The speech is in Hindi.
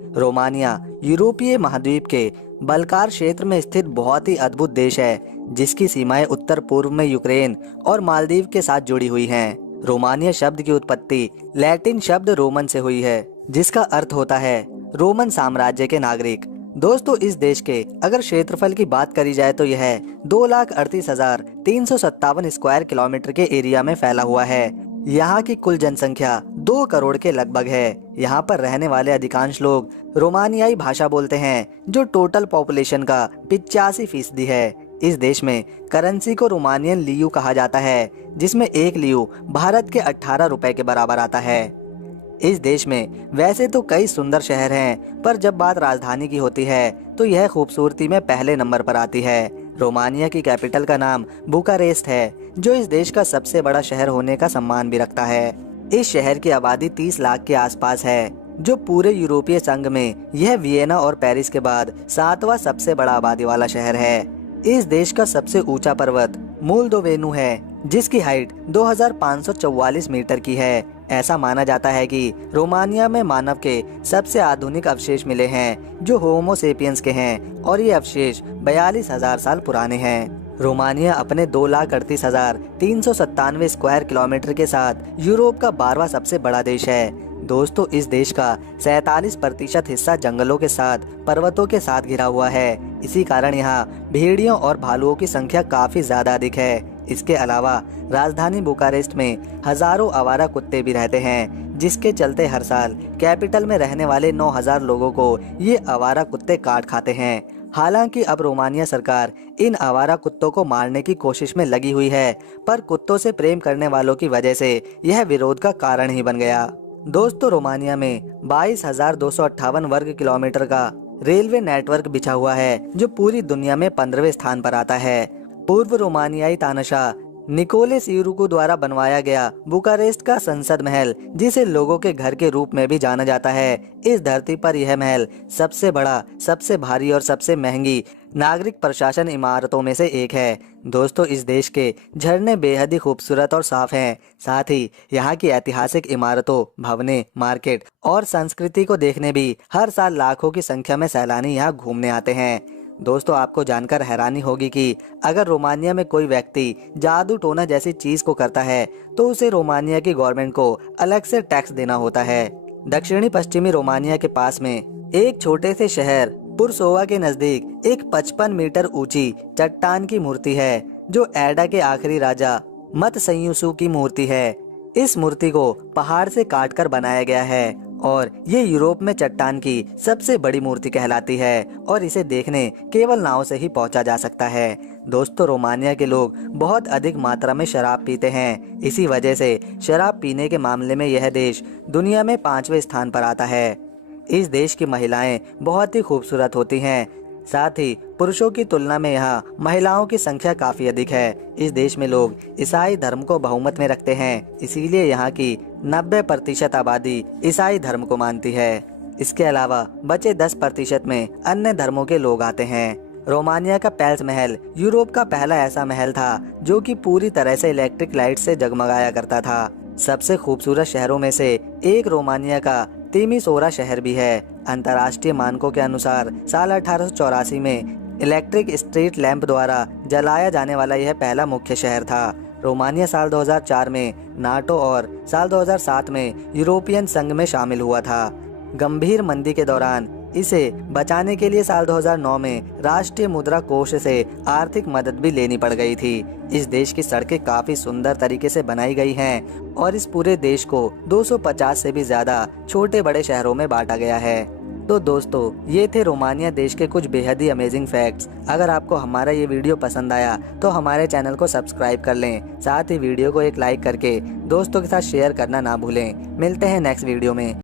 रोमानिया यूरोपीय महाद्वीप के बल्कार क्षेत्र में स्थित बहुत ही अद्भुत देश है, जिसकी सीमाएं उत्तर पूर्व में यूक्रेन और मालदीव के साथ जुड़ी हुई हैं। रोमानिया शब्द की उत्पत्ति लैटिन शब्द रोमन से हुई है, जिसका अर्थ होता है रोमन साम्राज्य के नागरिक। दोस्तों, इस देश के अगर क्षेत्रफल की बात करी जाए तो यह 2,38,357 स्क्वायर किलोमीटर के एरिया में फैला हुआ है। यहाँ की कुल जनसंख्या 2 करोड़ के लगभग है। यहाँ पर रहने वाले अधिकांश लोग रोमानियाई भाषा बोलते हैं, जो टोटल पॉपुलेशन का 85% है। इस देश में करेंसी को रोमानियन लियू कहा जाता है, जिसमें 1 लियू भारत के 18 रुपए के बराबर आता है। इस देश में वैसे तो कई सुंदर शहर हैं, पर जब बात राजधानी की होती है तो यह खूबसूरती में पहले नंबर पर आती है। रोमानिया की कैपिटल का नाम बुकारेस्ट है, जो इस देश का सबसे बड़ा शहर होने का सम्मान भी रखता है। इस शहर की आबादी 30 लाख के आसपास है, जो पूरे यूरोपीय संघ में यह वियना और पेरिस के बाद 7वां सबसे बड़ा आबादी वाला शहर है। इस देश का सबसे ऊंचा पर्वत मोल्दोवेनू है, जिसकी हाइट 2544 मीटर की है। ऐसा माना जाता है कि रोमानिया में मानव के सबसे आधुनिक अवशेष मिले हैं, जो होमो सेपियंस के हैं, और ये अवशेष 42,000 साल पुराने हैं। रोमानिया अपने 2,38,397 स्क्वायर किलोमीटर के साथ यूरोप का 12वां सबसे बड़ा देश है। दोस्तों, इस देश का 47% हिस्सा जंगलों के साथ पर्वतों के साथ घिरा हुआ है। इसी कारण यहाँ भेड़ियों और भालुओं की संख्या काफी ज्यादा अधिक है। इसके अलावा राजधानी बुकारेस्ट में हजारों आवारा कुत्ते भी रहते हैं, जिसके चलते हर साल कैपिटल में रहने वाले 9,000 लोगों को ये आवारा कुत्ते काट खाते हैं। हालांकि अब रोमानिया सरकार इन आवारा कुत्तों को मारने की कोशिश में लगी हुई है, पर कुत्तों से प्रेम करने वालों की वजह से यह विरोध का कारण ही बन गया। दोस्तों, रोमानिया में 22,258 वर्ग किलोमीटर का रेलवे नेटवर्क बिछा हुआ है, जो पूरी दुनिया में 15वें स्थान पर आता है। पूर्व रोमानियाई तानाशाह निकोले सीरुकू द्वारा बनवाया गया बुकारेस्ट का संसद महल, जिसे लोगों के घर के रूप में भी जाना जाता है, इस धरती पर यह महल सबसे बड़ा, सबसे भारी और सबसे महंगी नागरिक प्रशासन इमारतों में से एक है। दोस्तों, इस देश के झरने बेहद ही खूबसूरत और साफ हैं। साथ ही यहाँ की ऐतिहासिक इमारतों, भवनें, मार्केट और संस्कृति को देखने भी हर साल लाखों की संख्या में सैलानी यहाँ घूमने आते हैं। दोस्तों, आपको जानकर हैरानी होगी कि अगर रोमानिया में कोई व्यक्ति जादू टोना जैसी चीज को करता है तो उसे रोमानिया की गवर्नमेंट को अलग से टैक्स देना होता है। दक्षिणी पश्चिमी रोमानिया के पास में एक छोटे से शहर पुरसोवा के नजदीक एक 55 मीटर ऊंची चट्टान की मूर्ति है, जो एडा के आखिरी राजा मतसयूसु की मूर्ति है। इस मूर्ति को पहाड़ से काटकर बनाया गया है और ये यूरोप में चट्टान की सबसे बड़ी मूर्ति कहलाती है, और इसे देखने केवल नाव से ही पहुंचा जा सकता है। दोस्तों, रोमानिया के लोग बहुत अधिक मात्रा में शराब पीते हैं। इसी वजह से शराब पीने के मामले में यह देश दुनिया में 5वें स्थान पर आता है। इस देश की महिलाएं बहुत ही खूबसूरत होती हैं। साथ ही पुरुषों की तुलना में यहाँ महिलाओं की संख्या काफी अधिक है। इस देश में लोग ईसाई धर्म को बहुमत में रखते हैं, इसीलिए यहाँ की 90% आबादी ईसाई धर्म को मानती है। इसके अलावा बचे 10% में अन्य धर्मों के लोग आते हैं। रोमानिया का पेल्स महल यूरोप का पहला ऐसा महल था जो कि पूरी तरह से इलेक्ट्रिक लाइट से जगमगाया करता था। सबसे खूबसूरत शहरों में से एक रोमानिया का तिमिसोरा शहर भी है। अंतर्राष्ट्रीय मानकों के अनुसार साल 1884 में इलेक्ट्रिक स्ट्रीट लैंप द्वारा जलाया जाने वाला यह पहला मुख्य शहर था। रोमानिया साल 2004 में नाटो और साल 2007 में यूरोपियन संघ में शामिल हुआ था। गंभीर मंदी के दौरान इसे बचाने के लिए साल 2009 में राष्ट्रीय मुद्रा कोष से आर्थिक मदद भी लेनी पड़ गई थी। इस देश की सड़कें काफी सुंदर तरीके से बनाई गई हैं और इस पूरे देश को 250 से भी ज्यादा छोटे बड़े शहरों में बांटा गया है। तो दोस्तों, ये थे रोमानिया देश के कुछ बेहद ही अमेजिंग फैक्ट्स। अगर आपको हमारा ये वीडियो पसंद आया तो हमारे चैनल को सब्सक्राइब कर लें। साथ ही वीडियो को एक लाइक करके दोस्तों के साथ शेयर करना ना भूलें। मिलते हैं नेक्स्ट वीडियो में।